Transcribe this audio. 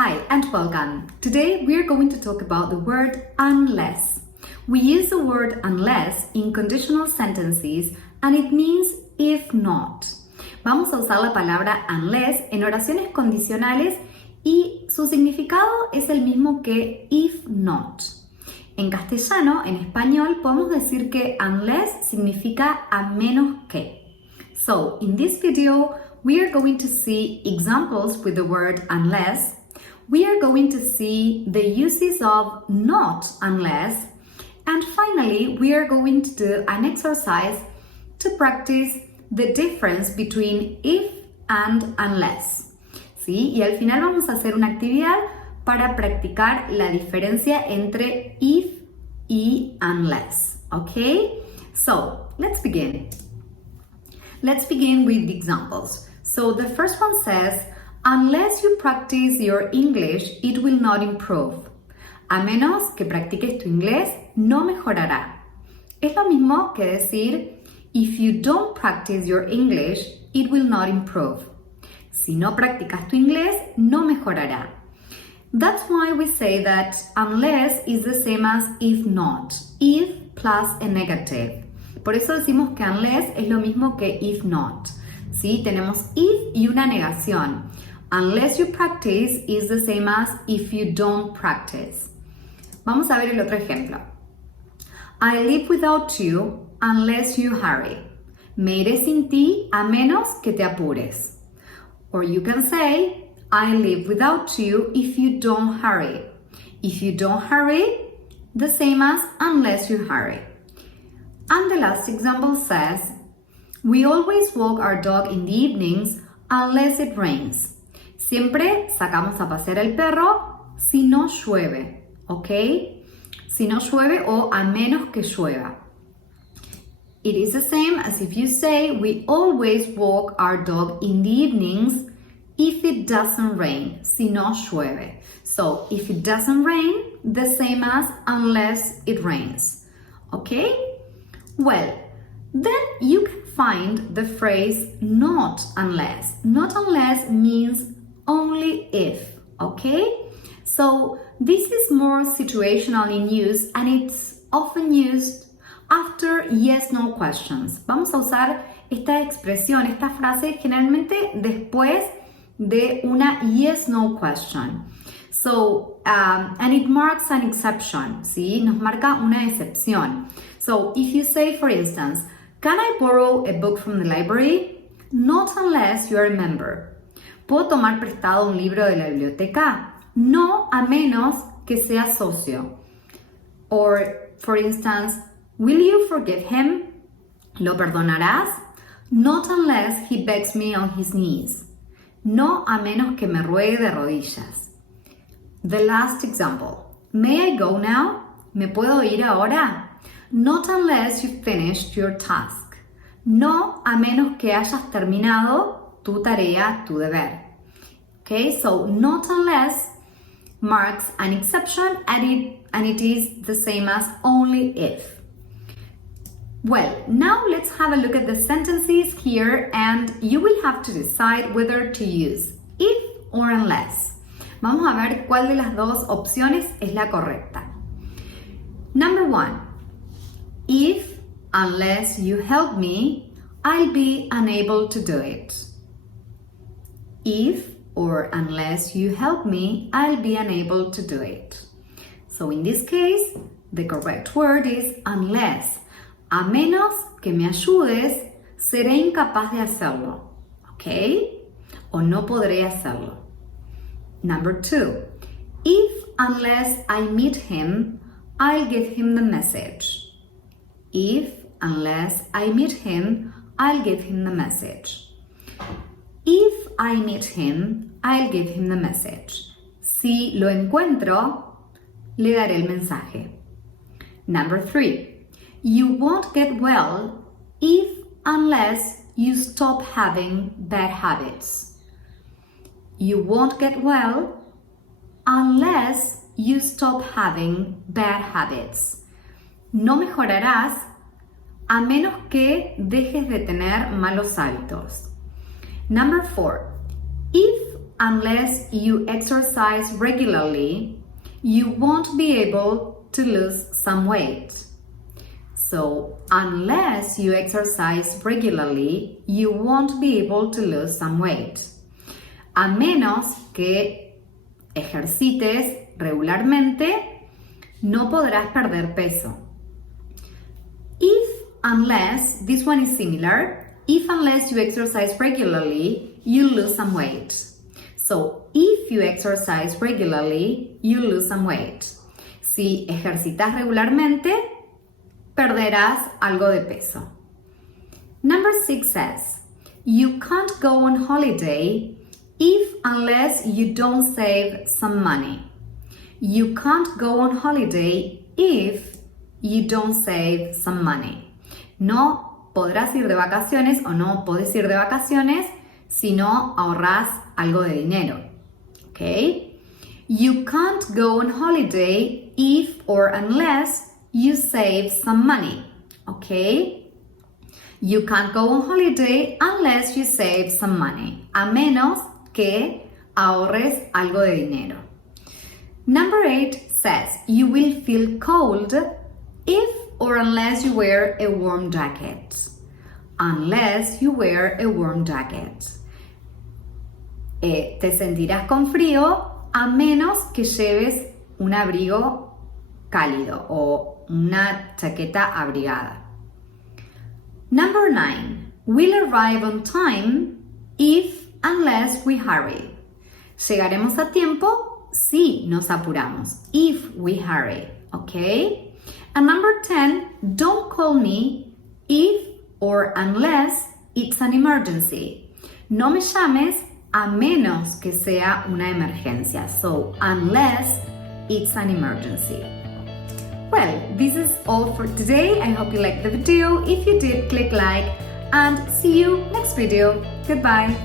Hi and welcome. Today we are going to talk about the word unless. We use the word unless in conditional sentences and it means if not. Vamos a usar la palabra unless en oraciones condicionales y su significado es el mismo que if not. En castellano, en español, podemos decir que unless significa a menos que. So, in this video, we are going to see examples with the word unless. We are going to see the uses of not unless. And finally, we are going to do an exercise to practice the difference between if and unless. ¿Sí? Y al final vamos a hacer una actividad para practicar la diferencia entre if y unless. Okay? So, let's begin. Let's begin with the examples. So the first one says, unless you practice your English, it will not improve. A menos que practiques tu inglés, no mejorará. Es lo mismo que decir, if you don't practice your English, it will not improve. Si no practicas tu inglés, no mejorará. That's why we say that unless is the same as if not. If plus a negative. Por eso decimos que unless es lo mismo que if not. ¿Sí? Tenemos if y una negación. Unless you practice is the same as if you don't practice. Vamos a ver el otro ejemplo. I live without you unless you hurry. Me iré sin ti a menos que te apures. Or you can say, I live without you if you don't hurry. If you don't hurry, the same as unless you hurry. And the last example says, we always walk our dog in the evenings unless it rains. Siempre sacamos a pasear el perro si no llueve, ¿ok? Si no llueve o a menos que llueva. It is the same as if you say, we always walk our dog in the evenings if it doesn't rain, si no llueve. So, if it doesn't rain, the same as unless it rains, ¿ok? Well, then you can find the phrase not unless. Not unless means only if, okay? So this is more situational in use and it's often used after yes-no questions. Vamos a usar esta expresión, esta frase generalmente después de una yes-no question. So, and it marks an exception, ¿sí? Nos marca una excepción. So, if you say, for instance, can I borrow a book from the library? Not unless you are a member. ¿Puedo tomar prestado un libro de la biblioteca? No a menos que sea socio. Or, for instance, will you forgive him? ¿Lo perdonarás? Not unless he begs me on his knees. No a menos que me ruegue de rodillas. The last example. May I go now? ¿Me puedo ir ahora? Not unless you finished your task. No a menos que hayas terminado tu tarea, tu deber. Okay, so not unless marks an exception and it is the same as only if. Well, now let's have a look at the sentences here and you will have to decide whether to use if or unless. Vamos a ver cuál de las dos opciones es la correcta. Number 1. If, unless you help me, I'll be unable to do it. If or unless you help me, I'll be unable to do it. So in this case, the correct word is unless. A menos que me ayudes, seré incapaz de hacerlo. ¿Ok? O no podré hacerlo. Number 2. If, unless I meet him, I'll give him the message. If, unless I meet him, I'll give him the message. If I meet him, I'll give him the message. Si lo encuentro, le daré el mensaje. Number 3. You won't get well if, unless you stop having bad habits. You won't get well unless you stop having bad habits. No mejorarás a menos que dejes de tener malos hábitos. Number 4. If unless you exercise regularly, you won't be able to lose some weight. So, unless you exercise regularly, you won't be able to lose some weight. A menos que ejercites regularmente, no podrás perder peso. If, unless, this one is similar. If, unless you exercise regularly, you lose some weight. So, if you exercise regularly, you lose some weight. Si ejercitas regularmente, perderás algo de peso. Number 6 says, you can't go on holiday if unless you don't save some money. You can't go on holiday if you don't save some money. No podrás ir de vacaciones o no podés ir de vacaciones si no ahorras algo de dinero. Okay? You can't go on holiday if or unless you save some money. Okay? You can't go on holiday unless you save some money. A menos que ahorres algo de dinero. Number 8 says, you will feel cold if or unless you wear a warm jacket. Unless you wear a warm jacket. Te sentirás con frío a menos que lleves un abrigo cálido o una chaqueta abrigada. Number 9. We'll arrive on time if unless we hurry. Llegaremos a tiempo si nos apuramos. If we hurry. Okay? And number 10. Don't call me if or unless it's an emergency. No me llames a menos que sea una emergencia. So, unless it's an emergency. Well, this is all for today. I hope you liked the video. If you did, click like and see you next video. Goodbye.